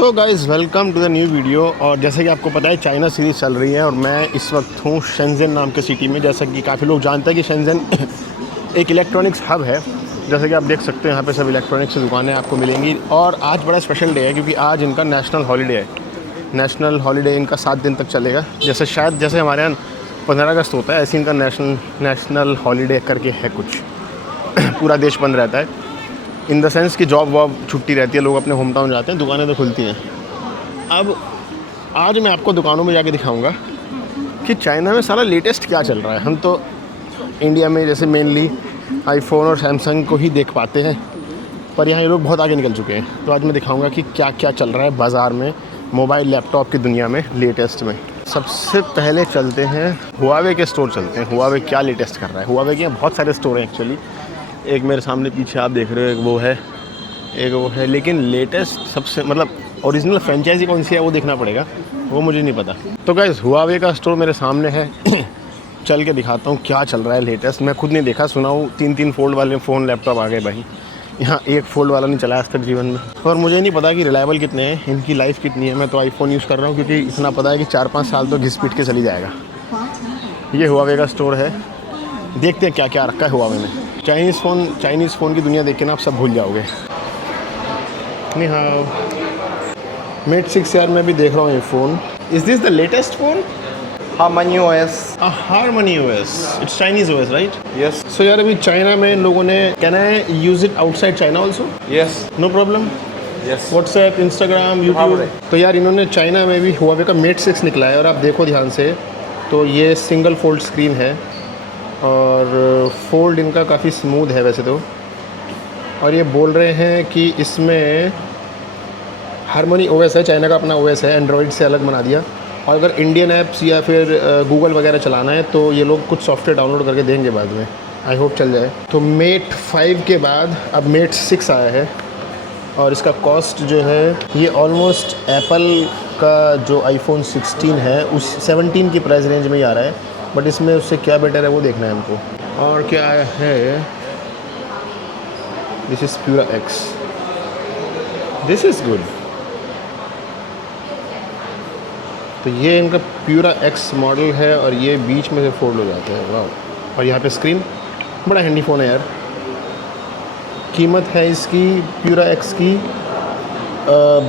तो guys welcome to the new video. और जैसे कि आपको पता है चाइना सीरीज़ चल रही है और मैं इस वक्त हूँ शेंज़ेन नाम के सिटी में। जैसा कि काफ़ी लोग जानते हैं कि शेंज़ेन एक इलेक्ट्रॉनिक्स हब है। जैसे कि आप देख सकते हैं यहाँ पे सब इलेक्ट्रॉनिक्स की दुकानें आपको मिलेंगी। और आज बड़ा स्पेशल डे है क्योंकि आज इनका नेशनल हॉलीडे है। नेशनल हॉलीडे इनका 7 दिन तक चलेगा। जैसे हमारे यहाँ 15 अगस्त होता है, ऐसे इनका नेशनल हॉलीडे करके है कुछ। पूरा देश बंद रहता है, इन द सेंस कि जॉब वॉब छुट्टी रहती है, लोग अपने होम टाउन जाते हैं, दुकानें तो खुलती हैं। अब आज मैं आपको दुकानों में जाके दिखाऊंगा कि चाइना में सारा लेटेस्ट क्या चल रहा है। हम तो इंडिया में जैसे मेनली आईफोन और सैमसंग को ही देख पाते हैं, पर यहाँ ये लोग बहुत आगे निकल चुके हैं। तो आज मैं दिखाऊंगा कि क्या क्या चल रहा है बाज़ार में, मोबाइल लैपटॉप की दुनिया में लेटेस्ट में। सबसे पहले चलते हैं हुआवे के स्टोर चलते हैं। हुआवे क्या लेटेस्ट कर रहा है। हुआवे के यहाँ बहुत सारे स्टोर हैं एक्चुअली। एक मेरे सामने पीछे आप देख रहे हो, एक वो है, लेकिन लेटेस्ट सबसे मतलब ओरिजिनल फ्रेंचाइजी कौन सी है वो देखना पड़ेगा, वो मुझे नहीं पता। तो गाइस हुआवे का स्टोर मेरे सामने है। चल के दिखाता हूँ क्या चल रहा है लेटेस्ट। मैं खुद नहीं देखा, सुना हूँ 3 फोल्ड वाले फ़ोन लैपटॉप आ गए भाई। यहाँ एक फोल्ड वाला नहीं चला आज तक जीवन में। और मुझे नहीं पता कि रिलायबल कितने हैं, इनकी लाइफ कितनी है। मैं तो आईफोन यूज़ कर रहा हूँ क्योंकि इतना पता है कि 4-5 साल तो घिस पीट के चली जाएगा। ये हुआवे का स्टोर है, देखते हैं क्या क्या रखा है हुआवे में। चाइनीज़ फ़ोन की दुनिया देख के ना आप सब भूल जाओगे। नहीं हाँ, मेट 6 यार मैं भी देख रहा हूँ ये phone. Is this the latest phone? Harmony OS. Harmony OS. It's Chinese OS, right? Yes. So यार अभी चाइना में लोगों ने, can I use it outside China also? Yes. No problem? Yes. WhatsApp, Instagram, YouTube? तो यार इन्होंने China में भी हुआवे का मेट 6 निकला है। और आप देखो ध्यान से, तो ये सिंगल फोल्ड स्क्रीन है और फोल्ड इनका काफ़ी स्मूथ है वैसे तो। और ये बोल रहे हैं कि इसमें हारमोनी ओएस है, चाइना का अपना ओएस है, एंड्रॉयड से अलग बना दिया। और अगर इंडियन ऐप्स या फिर गूगल वगैरह चलाना है तो ये लोग कुछ सॉफ्टवेयर डाउनलोड करके देंगे बाद में, आई होप चल जाए। तो मेट 5 के बाद अब मेट 6 आया है और इसका कॉस्ट जो है ये ऑलमोस्ट एप्पल का जो आईफोन 16 है उस 17 की प्राइस रेंज में ही आ रहा है। बट इसमें उससे क्या बेटर है वो देखना है हमको। और क्या है, this is pura x, this is good. तो ये इनका प्यूरा एक्स मॉडल है और ये बीच में से फोल्ड हो जाता है। वाह। और यहाँ पे स्क्रीन, बड़ा हैंडी फ़ोन है यार। कीमत है इसकी प्यूरा एक्स की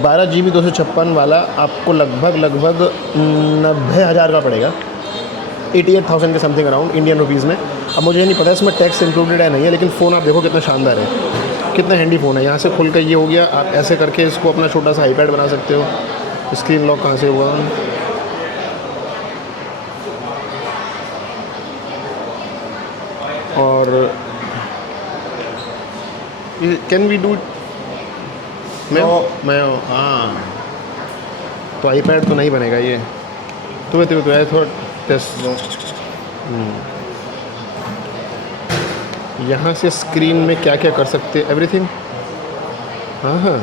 12 GB 256 वाला आपको लगभग 90,000 का पड़ेगा, 88,000 के समथिंग अराउंड इंडियन रुपीज़ में। अब मुझे नहीं पता इसमें टैक्स इंक्लूडेड है नहीं है, लेकिन फ़ोन आप देखो कितना शानदार है, कितना हैंडी फ़ोन है। यहाँ से खुल कर ये हो गया, आप ऐसे करके इसको अपना छोटा सा आईपैड बना सकते हो। स्क्रीन लॉक कहाँ से हुआ, और कैन वी डू मैं हाँ, तो आईपैड तो नहीं बनेगा ये, तो है थोड़ा टेस्ट। यहाँ से स्क्रीन में क्या क्या कर सकते हैं, एवरीथिंग। हाँ,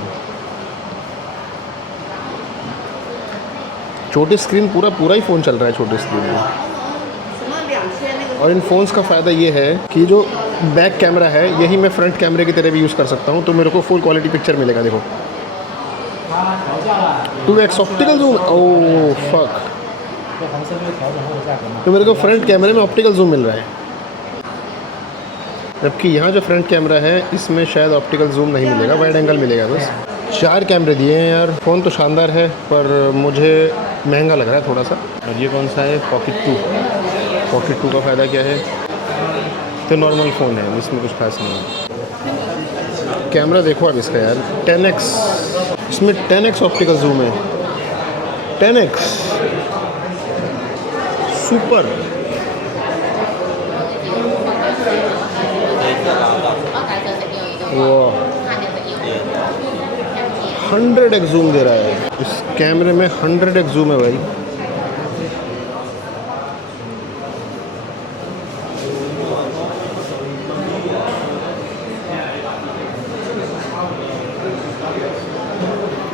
छोटी स्क्रीन, पूरा ही फ़ोन चल रहा है छोटी स्क्रीन में। और इन फ़ोन्स का फ़ायदा ये है कि जो बैक कैमरा है यही मैं फ्रंट कैमरे की तरह भी यूज़ कर सकता हूँ, तो मेरे को फुल क्वालिटी पिक्चर मिलेगा। देखो 2x optical zoom, oh fuck, तो मेरे को फ्रंट कैमरे में ऑप्टिकल जूम मिल रहा है, जबकि यहाँ जो फ्रंट कैमरा है इसमें शायद ऑप्टिकल जूम नहीं मिलेगा, वाइड एंगल मिलेगा बस। 4 कैमरे दिए हैं यार। फ़ोन तो शानदार है पर मुझे महंगा लग रहा है थोड़ा सा। और ये कौन सा है, पॉकेट 2 का फ़ायदा क्या है, तो नॉर्मल फ़ोन है, इसमें कुछ खास नहीं है। कैमरा देखो अब इसका यार, 10x, इसमें 10x ऑप्टिकल जूम है, 10x सुपर। वो 100x जूम दे रहा है इस कैमरे में, 100x जूम है भाई।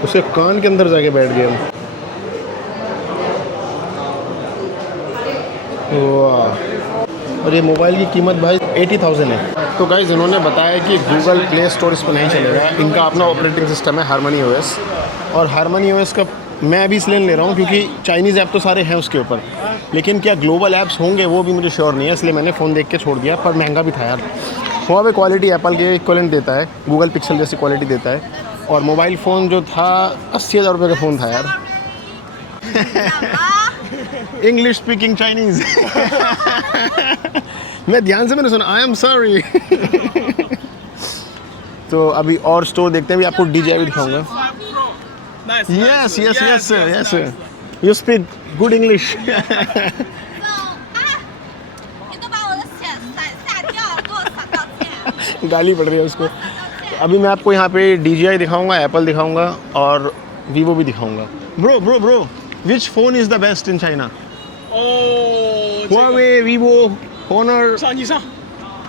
उसे कान के अंदर जाके बैठ गए हम। वाह। और ये मोबाइल की कीमत भाई 80,000 है। तो गाइज़ इन्होंने बताया कि गूगल प्ले स्टोर इस पर नहीं चलेगा, इनका अपना ऑपरेटिंग सिस्टम है हारमोनी ओएस। और हारमनी ओएस का मैं अभी इसलिए ले रहा हूँ क्योंकि चाइनीज़ ऐप तो सारे हैं उसके ऊपर, लेकिन क्या ग्लोबल ऐप्स होंगे वो भी मुझे श्योर नहीं है, इसलिए मैंने फ़ोन देख के छोड़ दिया। पर महंगा भी था यार। वहाँ पे क्वालिटी एप्पल के इक्वलेंट देता है, गूगल पिक्सल जैसी क्वालिटी देता है। और मोबाइल फ़ोन जो था 80,000 रुपये का फ़ोन था यार। English speaking Chinese. मैं ध्यान से मैंने सुना, आई एम सॉरी। तो अभी और स्टोर देखते हैं, अभी आपको DJI भी दिखाऊंगा। Yes, yes, yes, sir. Yes, sir. You speak good English. 你都把我的血吓掉了，给我撒道歉。 गाली पड़ रही है उसको। तो अभी मैं आपको यहाँ पे DJI दिखाऊंगा, एप्पल दिखाऊंगा और वीवो भी दिखाऊंगा। Bro, which phone is the best in China? 哦， Huawei, Vivo, Honor. 上你上，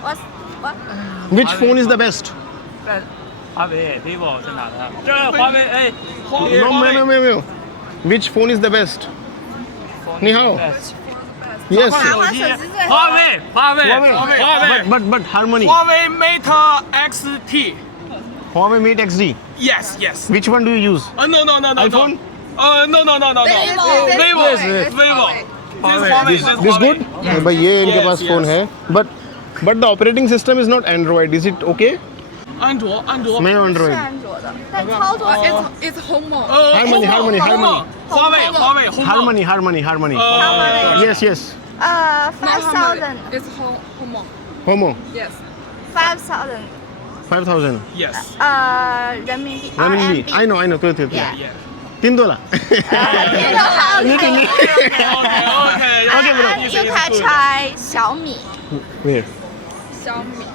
我 Which phone is the best? 华为、vivo 是哪的？这是华为，哎，华 No, 没有。Which phone is the best? 你好。Yes. 手机，华为，but Harmony. 华为 Mate XT。 Huawei Mate XD. Yes. Which one do you use? No. iPhone? No. Vivo. This good? भाई ये इनके पास phone है, but the operating system is not Android. Is it okay? 安卓。没有 Android. 安卓的，但操作 it's Homo。 Harmony. Harmony。 Yes. 5,000 It's Homo. Homo. Yes. 5,000 5,000. Yes. 人民币 RMB. I know.对。 Yeah. $3. OK bro。 You can try 小米。 Where? Xiaomi.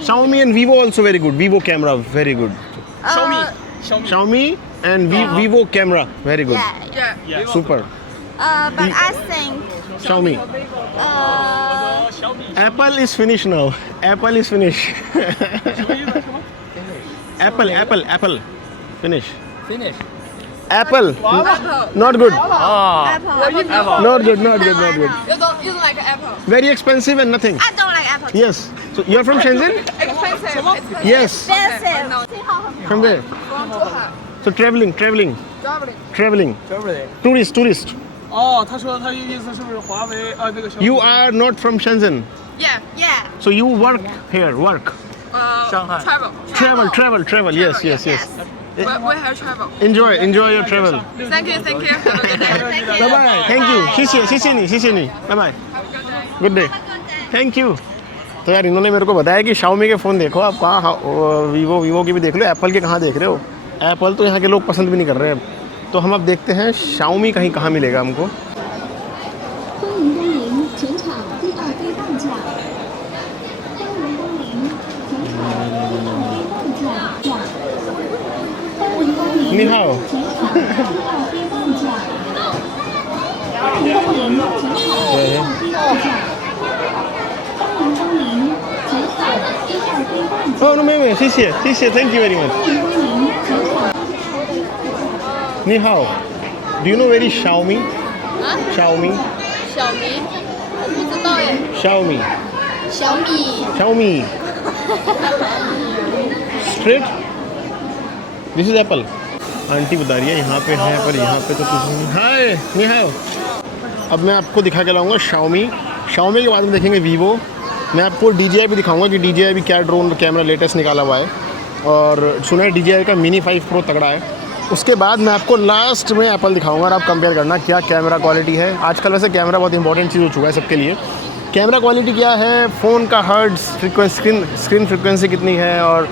Xiaomi and Vivo also very good. Vivo camera very good. Xiaomi and Vivo camera very good. Yeah. Yeah. Super. But I think Xiaomi. Apple is finished now. Apple. Finish. Apple. Not good. Apple. Not good. You don't like Apple. Very expensive and nothing. I don't like Apple. Yes. So you're from Shenzhen? Expensive. Yes. Expensive. From where? From Zhuhai. So traveling. Traveling. Tourist. 哦，他说他意思是不是华为那个小米 You are not from Shenzhen. Yeah. Yeah. So you work here. Shanghai. Travel. Yes. We have travel. Enjoy your travel. Thank you. Have a good day. Bye bye. Thank you. 谢谢你. Bye bye. Good day. Thank you. तो यार इन्होंने मेरे को बताया कि Xiaomi के phone देखो आप कहाँ, वीवो की भी देख लो, एप्पल के कहाँ देख रहे हो। एप्पल तो यहाँ के लोग पसंद भी नहीं कर रहे हैं। तो हम अब देखते हैं Xiaomi कहाँ मिलेगा हमको। 欢迎光临全场第二杯半价。欢迎光临全场第二杯半价。欢迎光临你好。全场第二杯半价。欢迎光临全场第二杯半价。欢迎光临全场第二杯半价。 Oh no 没有，谢谢 Thank you very much. 欢迎光临全场。你好。Do you know where is Xiaomi? Xiaomi. 小米，我不知道耶。 Xiaomi. 小米 Xiaomi. Straight. This is Apple. Aunty बता रही है यहाँ पे है, पर यहाँ पे तो कुछ नहीं। हाय ni hao. अब मैं आपको दिखा के लाऊंगा Xiaomi के बाद में देखेंगे Vivo। मैं आपको DJI भी दिखाऊंगा कि DJI भी क्या ड्रोन कैमरा लेटेस्ट निकाला हुआ है, और सुना है DJI का Mini 5 Pro तगड़ा है। उसके बाद मैं आपको लास्ट में एप्पल दिखाऊंगा और आप कंपेयर करना क्या कैमरा क्वालिटी है। आजकल वैसे कैमरा बहुत इंपॉर्टेंट चीज़ हो चुका है सबके लिए। कैमरा क्वालिटी क्या है, फ़ोन का हर्ट्ज़ फ्रीक्वेंसी, स्क्रीन फ्रीक्वेंसी कितनी है, और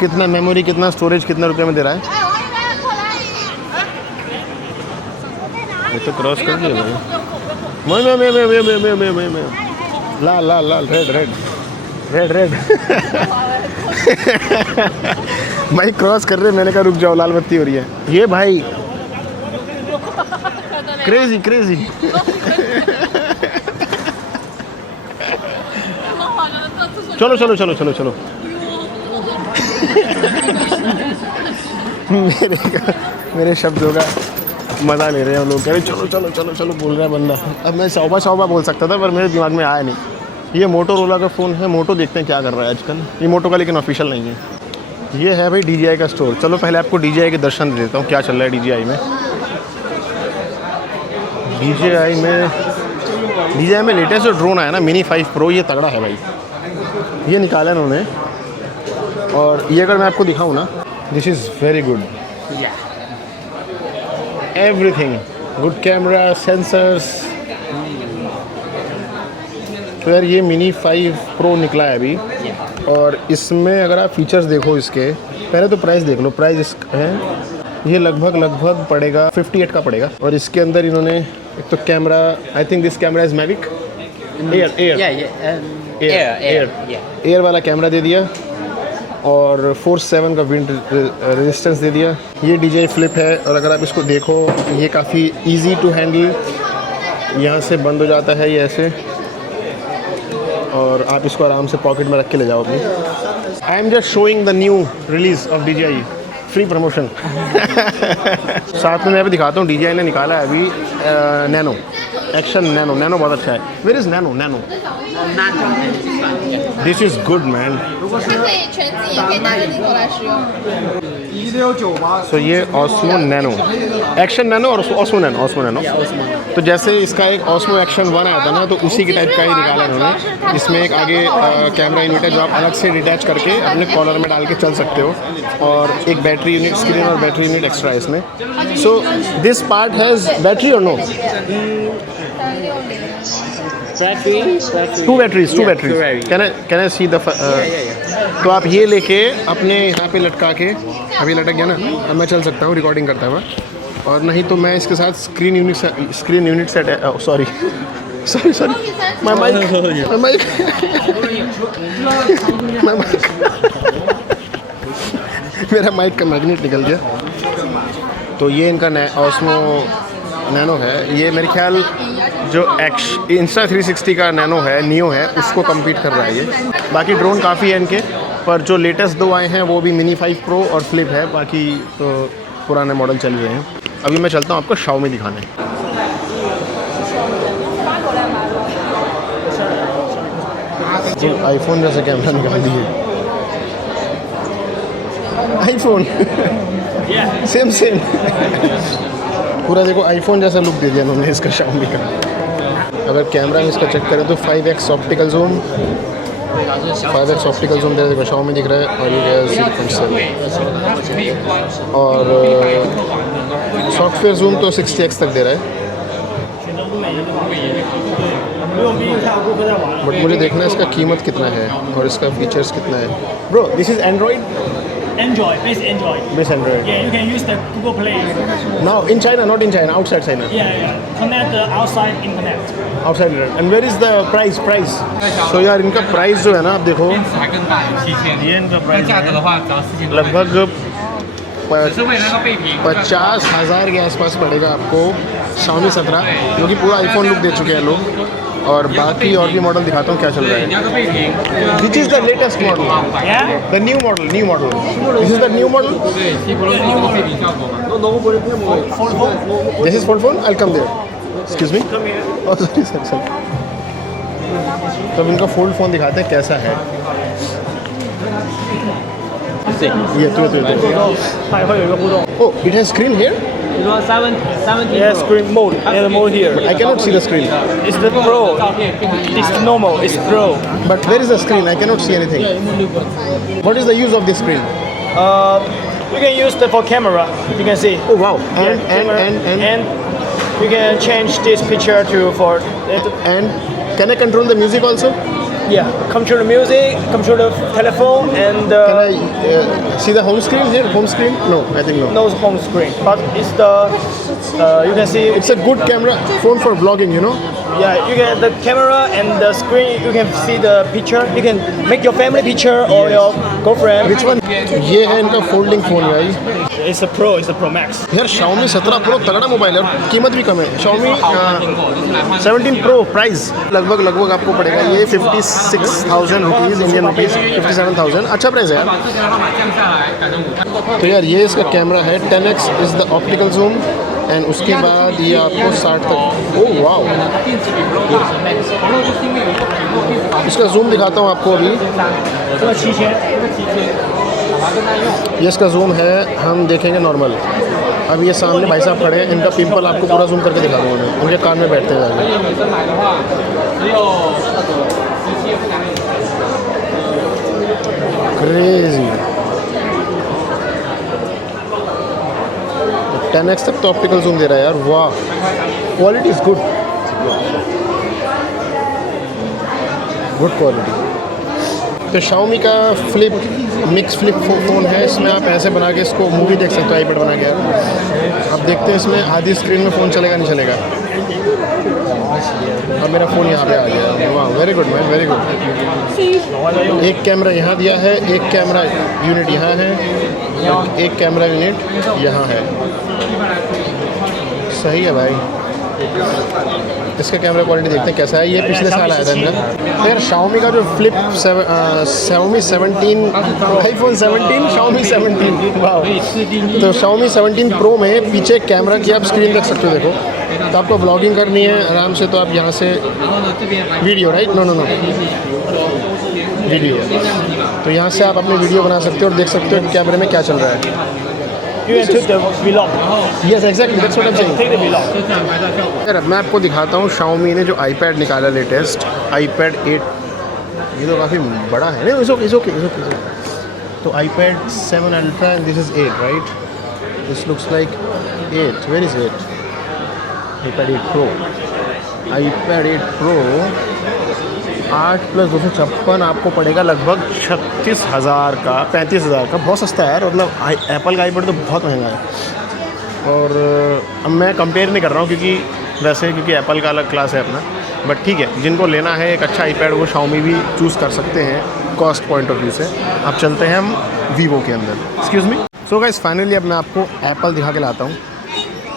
कितना मेमोरी, कितना स्टोरेज, कितने रुपए में दे रहा है। ये तो क्रॉस कर दिया मैं लाल रेड भाई क्रॉस कर रहे, मैंने कहा रुक जाओ, लाल बत्ती हो रही है। ये भाई क्रेजी चलो मेरे शब्दों का मज़ा ले रहे हैं लोग, कह रहे चलो बोल रहा है बंदा। अब मैं सौबा बोल सकता था, पर मेरे दिमाग में आया नहीं। ये मोटोरोला का फ़ोन है, मोटो देखते हैं क्या कर रहा है आजकल। ये मोटो का लेकिन ऑफिशियल नहीं है। ये है भाई DJI का स्टोर। चलो पहले आपको DJI के दर्शन दे देता हूँ, क्या चल रहा है DJI में। DJI में लेटेस्ट जो ड्रोन आया ना मिनी 5 Pro, ये तगड़ा है भाई। ये निकाला इन्होंने, और ये अगर मैं आपको दिखाऊँ ना, this is very good, everything good, camera, sensors. तो यार ये मिनी 5 Pro निकला है अभी, और इसमें अगर आप फीचर्स देखो इसके, पहले तो प्राइस देख लो। प्राइस इसका है, ये लगभग पड़ेगा 58 का पड़ेगा। और इसके अंदर इन्होंने एक तो camera, I think this camera is Mavic air वाला कैमरा दे दिया, और 4.7 का विंड रेजिस्टेंस दे दिया। ये DJI फ्लिप है, और अगर आप इसको देखो ये काफ़ी इजी टू हैंडल, यहाँ से बंद हो जाता है ये ऐसे, और आप इसको आराम से पॉकेट में रख के ले जाओ अपनी। I am just showing the new release of DJI, free promotion. साथ में मैं भी दिखाता हूँ, DJI ने निकाला है अभी नैनो, एक्शन नैनो। नैनो बहुत अच्छा है। Where is Nano? Nano this is good man. 它可以全自己给单个镜头来使用。 so ये Osmo नैनो, एक्शन नैनो और Osmo नैनो। तो जैसे इसका एक Osmo एक्शन 1 आया था ना, तो उसी के टाइप का ही निकाला इन्होंने। इसमें एक आगे कैमरा यूनिट है जो आप अलग से डिटैच करके अपने कॉलर में डाल के चल सकते हो, और एक बैटरी यूनिट, स्क्रीन और बैटरी यूनिट एक्स्ट्रा है इसमें। So this part has battery और no? Two batteries. Can I see the तो आप ये लेके अपने यहाँ पे लटका के, अभी लटक गया ना, अब मैं चल सकता हूँ रिकॉर्डिंग करता हुआ। और नहीं तो मैं इसके साथ screen unit set, sorry my mic मेरा माइक का मैग्नेट निकल गया। तो ये इनका Osmo नैनो है। ये मेरे ख्याल जो Insta360 का नैनो है, नियो है, उसको कम्पीट कर रहा है ये। बाकी ड्रोन काफ़ी है इनके, पर जो लेटेस्ट 2 आए हैं वो भी मिनी 5 Pro और फ्लिप है, बाकी तो पुराने मॉडल चल रहे हैं। अभी मैं चलता हूँ आपको Xiaomi दिखाने। तो आईफोन जैसे कैमरा निकाल दिए, आईफोन सेम पूरा देखो आईफोन जैसा लुक दे दिया उन्होंने इसका Xiaomi का। अगर कैमरा में इसका चेक करें तो 5x optical zoom, 5x optical zoom दे रहा है, देखो Xiaomi दिख रहा है, और ये 0.7, और सॉफ्टवेयर जूम तो 60x तक दे रहा है। बट मुझे देखना है इसका कीमत कितना है और इसका फीचर्स कितना है। Bro this is Android? Android, based Android. Based Android. Yeah, you can use the Google Play. Now in China, not in China, outside China. Yeah. Connect the outside internet. Outside internet. And where is the price? So यार इनका price जो है ना, आप देखो ये इनका price है लगभग 50,000 के आसपास पड़ेगा आपको Xiaomi 17, जो कि पूरा आईफोन लुक दे चुके हैं लोग। और बाकी और भी मॉडल दिखाता हूँ क्या चल रहा है। Which is the latest model? Yeah. The new model. This is the new model. This is fold phone. I'll come there. Excuse me. Oh sorry sir. तो अब इनका फोल्ड फ़ोन दिखाते हैं कैसा है। ये Oh, it has screen here? Yeah, screen mode. Yeah, the mode here. I cannot see the screen. It's the Pro. It's normal. It's Pro. But where is the screen? I cannot see anything. What is the use of this screen? You can use the for camera. You can see. Oh wow. And you can change this picture to for. can I control the music also? Yeah, control the music, control the telephone, and Can I see the home screen here? Home screen? No, I think no. no home screen. But it's the you can see. It's a good camera phone for vlogging, you know. Yeah, you get the camera and the screen. You can see the picture. You can make your family picture or your girlfriend. Which one? ये है इनका folding phone भाई। It's a Pro. It's a Pro Max. यार Xiaomi 17 Pro तगड़ा mobile है, कीमत भी कम है। Xiaomi 17 Pro प्राइस लगभग आपको पड़ेगा ये 56,000 रुपीज़, इंडियन रुपीज़ 57,000। अच्छा प्राइस है यार। तो यार ये इसका कैमरा है 10x is the optical zoom, and उसके बाद ये आपको 60 तक। ओह वाओ, इसका जूम दिखाता हूँ आपको अभी। ये इसका जूम है, हम देखेंगे नॉर्मल। अब ये सामने भाई साहब खड़े हैं, इनका पिंपल आपको पूरा जूम करके दिखा दूँगा मैं, उनके कान में बैठते जाएंगे। क्रेजी 10x तक तो ऑप्टिकल जूम दे रहा है यार, वाह quality is good, good quality. तो Xiaomi का फ्लिप मिक्स फ्लिप फ़ोन है, इसमें आप ऐसे बना के इसको मूवी देख सकते हो, आईपैड बना के यार। अब देखते हैं इसमें आधी स्क्रीन में फ़ोन चलेगा नहीं चलेगा। अब मेरा फ़ोन यहाँ पे आ गया, वाह very good man, very good. एक कैमरा यहाँ दिया है, एक कैमरा यूनिट यहाँ है, एक कैमरा यूनिट यहाँ है। सही है भाई, इसका कैमरा क्वालिटी देखते हैं कैसा है। ये पिछले साल आया था इनका। यार Xiaomi का जो फ्लिप Xiaomi 17 iPhone 17 Xiaomi 17 वाह। तो Xiaomi 17 Pro में पीछे कैमरा की आप स्क्रीन देख सकते हो, देखो। तो आपको ब्लॉगिंग करनी है आराम से, तो आप यहाँ से video, right, no no no video, तो यहाँ से आप अपनी वीडियो बना सकते हो और देख सकते हो कि कैमरे में क्या चल रहा है। You can take the vlog. Yes, exactly. That's what I'm saying. Take the vlog. यार अब मैं आपको दिखाता हूँ Xiaomi ने जो iPad निकाला लेटेस्ट, iPad 8। ये तो काफ़ी बड़ा है ना, it's okay. तो iPad 7 Ultra and this is 8, right? This looks like 8. Where is 8? iPad 8 Pro. iPad 8 Pro 8 + 256 आपको पड़ेगा लगभग 36,000 का, 35,000 का। बहुत सस्ता है यार, मतलब एप्पल का आईपैड तो बहुत महंगा है। और अब मैं कंपेयर नहीं कर रहा हूँ क्योंकि एप्पल का अलग क्लास है अपना, बट ठीक है, जिनको लेना है एक अच्छा आईपैड वो Xiaomi भी चूज़ कर सकते हैं कॉस्ट पॉइंट ऑफ व्यू से। अब चलते हैं हम वीवो के अंदर। Excuse me. So guys finally अब मैं आपको एप्पल दिखा के लाता हूँ।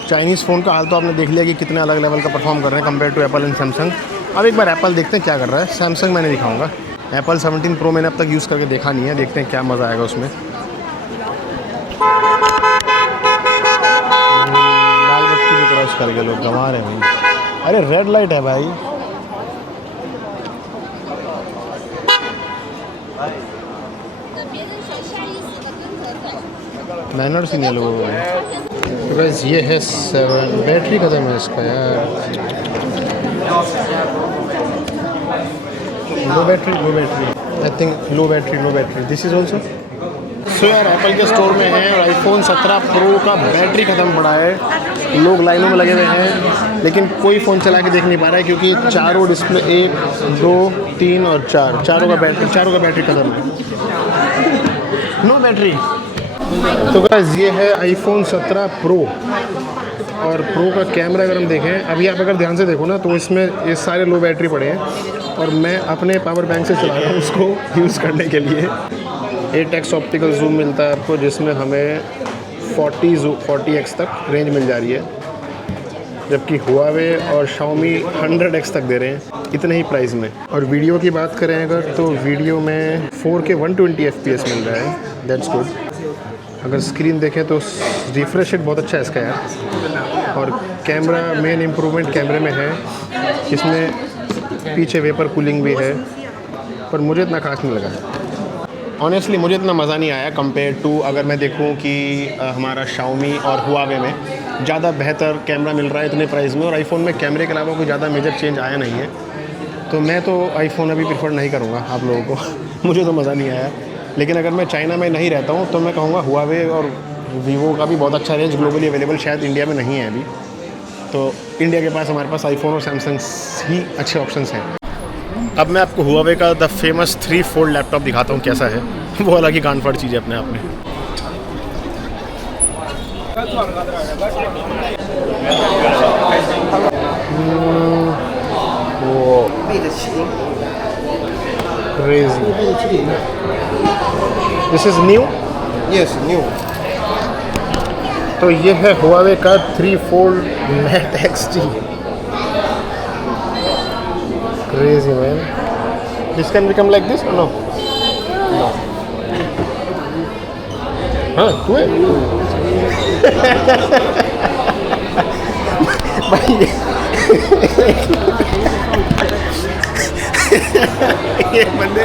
चाइनीज़ फ़ोन का हाल तो आपने देख लिया कि कितने अलग लेवल का परफॉर्म कर रहे हैं compare to Apple and Samsung. अब एक बार एप्पल देखते हैं क्या कर रहा है। सैमसंग मैंने दिखाऊंगा, एप्पल 17 Pro मैंने अब तक यूज़ करके देखा नहीं है, देखते हैं क्या मज़ा आएगा उसमें। लाल बत्ती भी क्रॉस करके लोग गंवा रहे हैं भाई। अरे रेड लाइट है भाई। मैनर्स ही नहीं लोगों को। तो गाइस ये है 7, बैटरी खत्म है इसका यार, low battery I think low battery this is also. So यार एप्पल के स्टोर में है और iPhone 17 Pro का बैटरी ख़त्म पड़ा है। लोग लाइनों में लगे हुए हैं लेकिन कोई फ़ोन चला के देख नहीं पा रहा है क्योंकि चारों डिस्प्ले 1, 2, 3 और 4 चारों का बैटरी ख़त्म है, नो बैटरी। तो गाइस ये है iPhone 17 Pro और Pro का कैमरा अगर हम देखें, अभी आप अगर ध्यान से देखो ना तो इसमें ये सारे लो बैटरी पड़े हैं और मैं अपने पावर बैंक से चला रहा हूँ उसको यूज़ करने के लिए। 8x ऑप्टिकल जूम मिलता है आपको जिसमें हमें 40x तक रेंज मिल जा रही है, जबकि Huawei और Xiaomi 100x तक दे रहे हैं इतने ही प्राइस में। और वीडियो की बात करें अगर तो वीडियो में 4K 120 FPS मिल रहा है, दैट्स गुड। अगर स्क्रीन देखें तो रिफ्रेश रेट बहुत अच्छा है इसका यार। और कैमरा मेन इम्प्रूवमेंट कैमरे में है, इसमें पीछे वेपर कूलिंग भी है, पर मुझे इतना खास नहीं लगा ऑनेस्टली। मुझे इतना मज़ा नहीं आया कंपेयर टू अगर मैं देखूं कि हमारा Xiaomi और Huawei में ज़्यादा बेहतर कैमरा मिल रहा है इतने प्राइस में, और iPhone में कैमरे के अलावा कोई ज़्यादा मेजर चेंज आया नहीं है। तो मैं तो iPhone अभी प्रेफर नहीं करूँगा आप लोगों को मुझे तो मज़ा नहीं आया। लेकिन अगर मैं चाइना में नहीं रहता हूँ तो मैं कहूँगा Huawei और Vivo का भी बहुत अच्छा रेंज ग्लोबली अवेलेबल शायद इंडिया में नहीं है अभी। तो इंडिया के पास हमारे पास iPhone और Samsung ही अच्छे ऑप्शंस हैं। अब मैं आपको Huawei का द फेमस 3 Fold लैपटॉप दिखाता हूँ कैसा है। वो अलग ही कान फाड़ चीज़ है अपने आप में। Crazy. This is new? Yes, new. तो ये है Huawei का 3 Fold Mate XT. Crazy man. This can become like this or no? No. हाँ तू है? भाई एक बंदे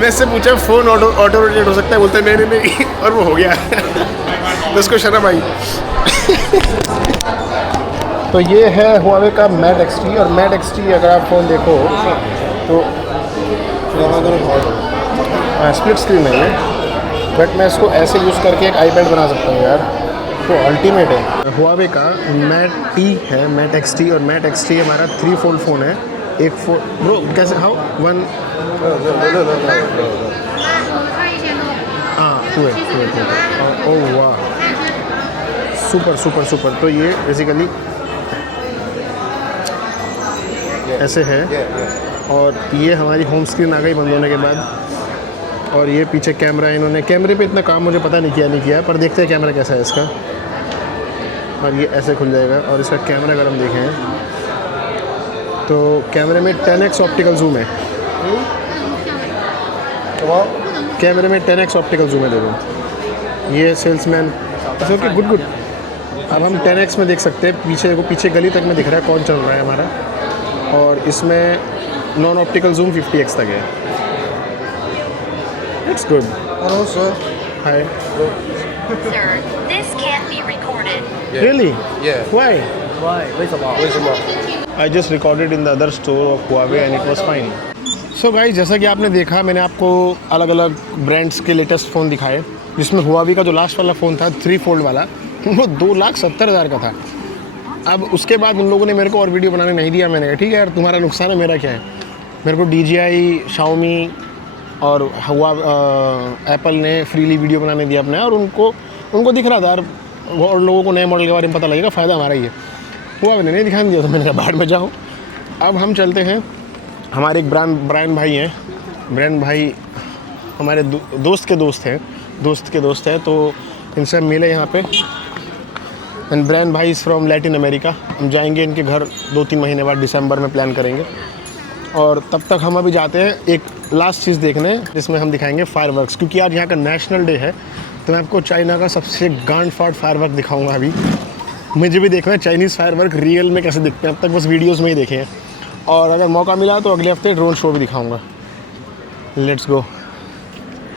मैं इससे पूछा फ़ोन ऑटो रोटेट हो सकता है, बोलते नहीं नहीं नहीं, और वो हो गया। तो उसको शर्म आई। तो ये है हुआवे का Mate X3, और Mate X3 अगर आप फ़ोन देखो तो स्प्लिट स्क्रीन है ये, बट मैं इसको ऐसे यूज़ करके एक आईपैड बना सकता हूँ यार, तो अल्टीमेट है। हुआवे का Mate T है, Mate X3, और Mate X3 हमारा 3 फोल्ड फ़ोन है। एक फोन ब्रो कैसे हाउ वन हाँ टू है ओह वाह सुपर सुपर सुपर। तो ये बेसिकली ऐसे है, और ये हमारी होम स्क्रीन आ गई बंद होने के बाद, और ये पीछे कैमरा है। इन्होंने कैमरे पे इतना काम मुझे पता नहीं किया है, पर देखते हैं कैमरा कैसा है इसका। और ये ऐसे खुल जाएगा, और इसका कैमरा अगर हम देखें तो कैमरे में 10x ऑप्टिकल जूम है। कैमरे में 10x ऑप्टिकल जूम है, देखो ये सेल्समैन ओके गुड गुड। अब हम 10x में देख सकते हैं, पीछे को पीछे गली तक में दिख रहा है कौन चल रहा है हमारा, और इसमें नॉन ऑप्टिकल जूम 50x तक है। It's good. Hello, sir. Hi Sir, this can't be recorded. Really Yeah. व्हाई为什么？ I just recorded in the other store of Huawei and it was fine. So guys, जैसा कि आपने देखा, मैंने आपको अलग अलग ब्रांड्स के लेटेस्ट फ़ोन दिखाए, जिसमें Huawei का जो लास्ट वाला फ़ोन था 3 फोल्ड वाला, वो 2,70,000 का था। अब उसके बाद उन लोगों ने मेरे को और वीडियो बनाने नहीं दिया। मैंने कहा ठीक है यार, तुम्हारा नुकसान है, मेरा क्या है। मेरे को DJI, Xiaomi और एप्पल ने फ्रीली वीडियो बनाने दिया अपने, और उनको दिख रहा था यार, और लोगों को नए मॉडल के बारे में पता लगेगा, फ़ायदा हमारा ही है। हुआ मैंने नहीं दिखाने दिया, तो मैंने कहा बाहर में जाओ। अब हम चलते हैं, हमारे एक ब्रायन भाई हैं, ब्रायन भाई हमारे दोस्त के दोस्त हैं, तो इनसे हम मिले यहाँ पे। एंड ब्रायन भाई इज़ फ्रॉम लैटिन अमेरिका। हम जाएंगे इनके घर 2-3 महीने बाद, दिसंबर में प्लान करेंगे, और तब तक हम अभी जाते हैं एक लास्ट चीज़ देखने, जिसमें हम दिखाएंगे फायरवर्क्स, क्योंकि आज यहाँ का नेशनल डे है। तो मैं आपको चाइना का सबसे गांड फाड़ फायरवर्क दिखाऊंगा। अभी मुझे भी देखना है चाइनीज़ फायरवर्क रियल में कैसे दिखते हैं, अब तक बस वीडियोस में ही देखे हैं, और अगर मौका मिला तो अगले हफ्ते ड्रोन शो भी दिखाऊंगा। Let's go.